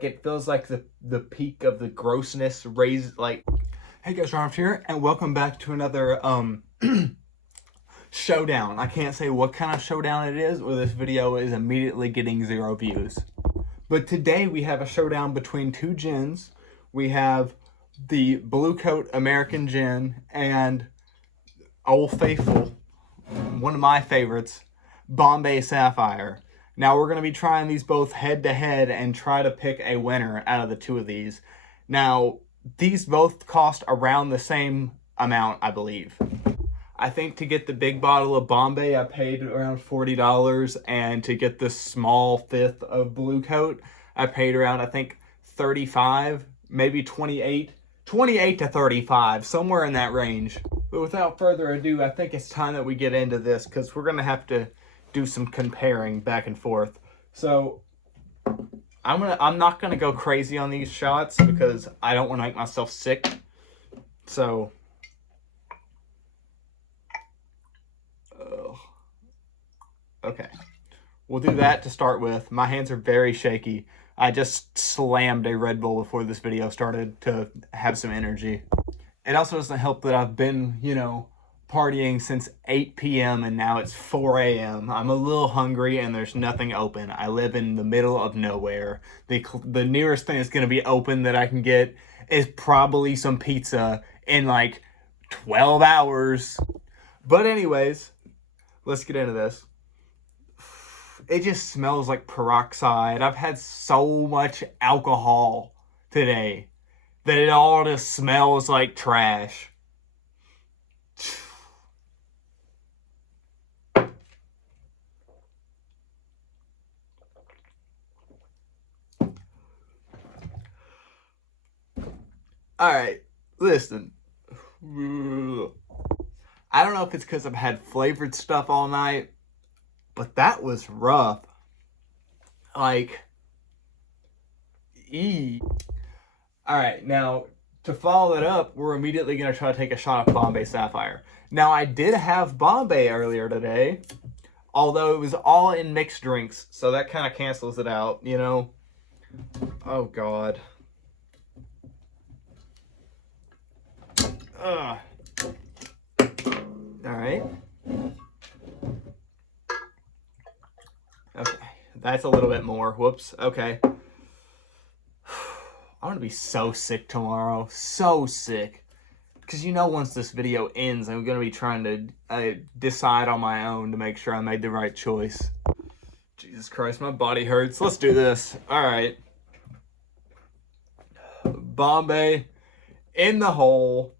It feels like the peak of the grossness raised like. Hey guys, Ron here, and welcome back to another showdown. I can't say what kind of showdown it is, or this video is immediately getting 0 views. But today we have a showdown between two gins. We have the BlueCoat American gin and Old Faithful, one of my favorites, Bombay Sapphire. Now we're going to be trying these both head to head and try to pick a winner out of the two of these. Now, these both cost around the same amount, I believe. I think to get the big bottle of Bombay, I paid around $40, and to get the small fifth of BlueCoat, I paid around, I think, $35, maybe $28 to $35, somewhere in that range. But without further ado, I think it's time that we get into this, because we're going to have to do some comparing back and forth. So I'm not gonna go crazy on these shots because I don't want to make myself sick. So okay, we'll do that to start with. My hands are very shaky. I just slammed a Red Bull before this video started to have some energy. It also doesn't help that I've been, partying since 8 p.m. and now it's 4 a.m. I'm a little hungry and there's nothing open. I live in the middle of nowhere. The nearest thing that's going to be open that I can get is probably some pizza in like 12 hours. But anyways, let's get into this. It just smells like peroxide. I've had so much alcohol today that it all just smells like trash. Alright, listen. I don't know if it's because I've had flavored stuff all night, but that was rough. Like, Alright, now, to follow it up, we're immediately going to try to take a shot of Bombay Sapphire. Now, I did have Bombay earlier today, although it was all in mixed drinks, so that kind of cancels it out, Oh, God. Alright. Okay, that's a little bit more. Whoops, okay. I'm gonna be so sick tomorrow. So sick. Because once this video ends, I'm gonna be trying to decide on my own to make sure I made the right choice. Jesus Christ, my body hurts. Let's do this. Alright. Bombay in the hole.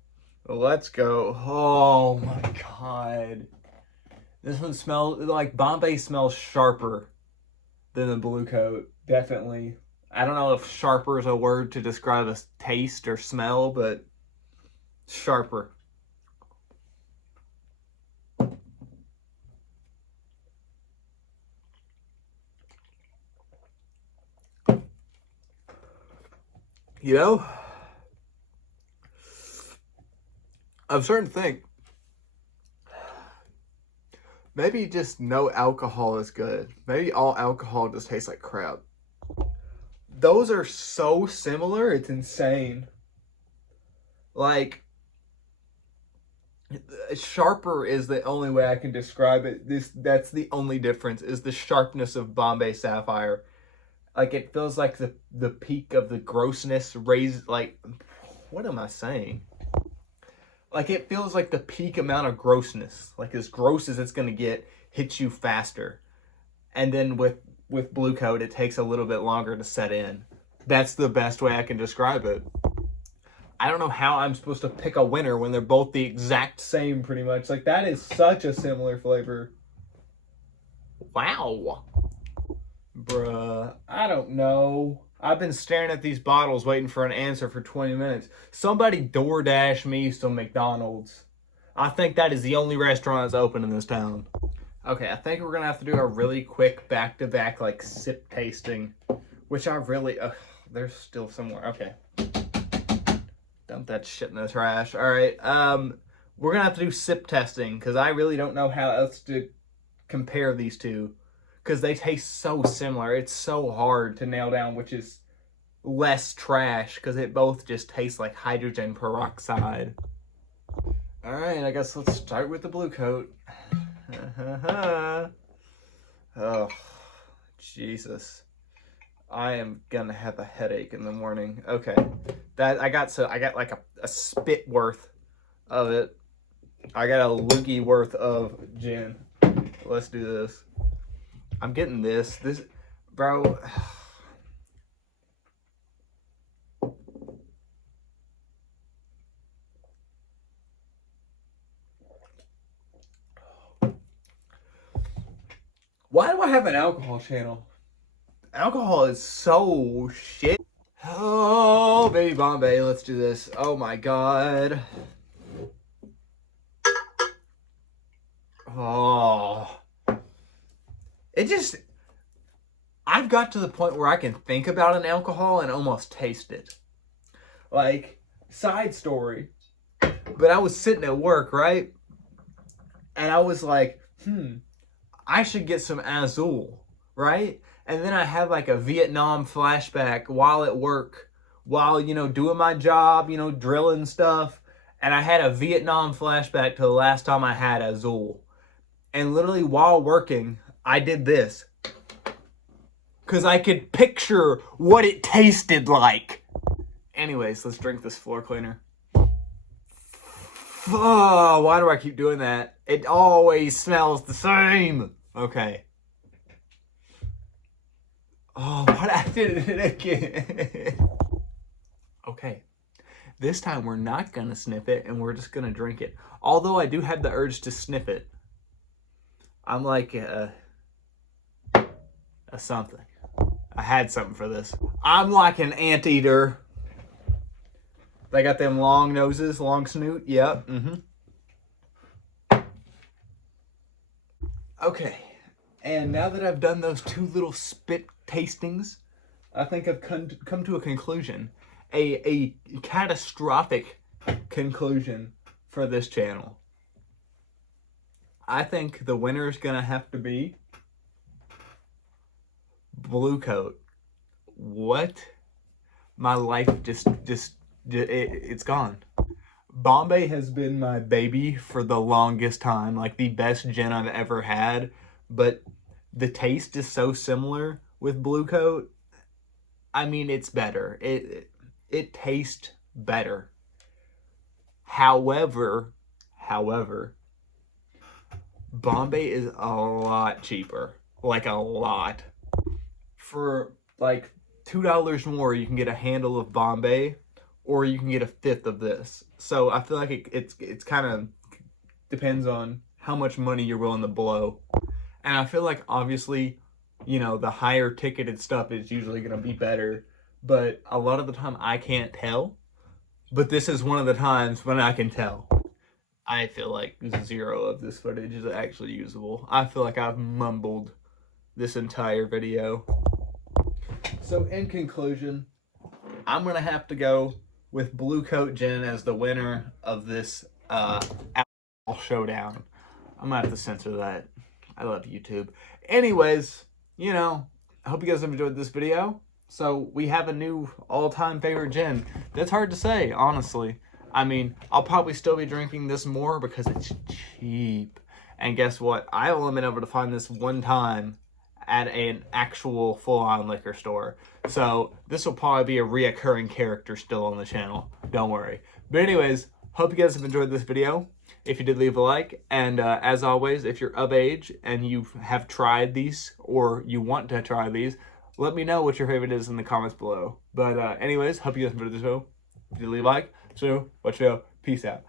Let's go. Oh my God. This one smells like Bombay smells sharper than the BlueCoat. Definitely. I don't know if sharper is a word to describe a taste or smell, but sharper. I'm starting to think maybe just no alcohol is good. Maybe all alcohol just tastes like crap. Those are so similar, it's insane. Like, sharper is the only way I can describe it. That's the only difference, is the sharpness of Bombay Sapphire. Like, it feels like the peak of the grossness raised, like, what am I saying? Like, it feels like the peak amount of grossness, like as gross as it's going to get, hits you faster. And then with BlueCoat, it takes a little bit longer to set in. That's the best way I can describe it. I don't know how I'm supposed to pick a winner when they're both the exact same, pretty much. Like, that is such a similar flavor. Wow. Bruh, I don't know. I've been staring at these bottles waiting for an answer for 20 minutes. Somebody DoorDash me some McDonald's. I think that is the only restaurant that's open in this town. Okay, I think we're going to have to do a really quick back-to-back, like, sip tasting. Which I really... there's still somewhere. Okay. Dump that shit in the trash. Alright, we're going to have to do sip testing, because I really don't know how else to compare these two. Because they taste so similar. It's so hard to nail down which is less trash because it both just tastes like hydrogen peroxide. All right, I guess let's start with the BlueCoat. Oh, Jesus. I am gonna have a headache in the morning. Okay, I got like a spit worth of it. I got a loogie worth of gin. Let's do this. I'm getting this, bro. Why do I have an alcohol channel? Alcohol is so shit. Oh, baby Bombay, let's do this. Oh my God. Oh. I've got to the point where I can think about an alcohol and almost taste it. Like, side story. But I was sitting at work, right? And I was like, I should get some Alc0h0l, right? And then I had like a Vietnam flashback while at work, while, doing my job, drilling stuff. And I had a Vietnam flashback to the last time I had Alc0h0l. And literally while working, I did this. Because I could picture what it tasted like. Anyways, let's drink this floor cleaner. Oh, why do I keep doing that? It always smells the same. Okay. Oh, but I did it again. Okay. This time we're not going to sniff it and we're just going to drink it. Although I do have the urge to sniff it. I'm like a something. I had something for this. I'm like an anteater. They got them long noses, long snoot. Yep. Okay. And now that I've done those two little spit tastings, I think I've come to a conclusion. A catastrophic conclusion for this channel. I think the winner is going to have to be BlueCoat. What? My life it's gone. Bombay has been my baby for the longest time, like the best gin I've ever had, but the taste is so similar with BlueCoat. I mean, it's better. It tastes better. However, Bombay is a lot cheaper. Like a lot. For like $2 more, you can get a handle of Bombay, or you can get a fifth of this. So I feel like it's kind of depends on how much money you're willing to blow. And I feel like obviously, the higher ticketed stuff is usually going to be better. But a lot of the time I can't tell. But this is one of the times when I can tell. I feel like 0 of this footage is actually usable. I feel like I've mumbled this entire video. So in conclusion, I'm going to have to go with BlueCoat Gin as the winner of this Alc0h0l Showdown. I'm going to have to censor that. I love YouTube. Anyways, I hope you guys have enjoyed this video. So we have a new all-time favorite gin. That's hard to say, honestly. I mean, I'll probably still be drinking this more because it's cheap. And guess what? I only been able to find this one time at an actual full-on liquor store. So this will probably be a reoccurring character still on the channel. Don't worry. But anyways, hope you guys have enjoyed this video. If you did, leave a like. And as always, if you're of age and you have tried these or you want to try these, let me know what your favorite is in the comments below. But anyways, hope you guys enjoyed this video. If you did, leave a like. So, watch video. Peace out.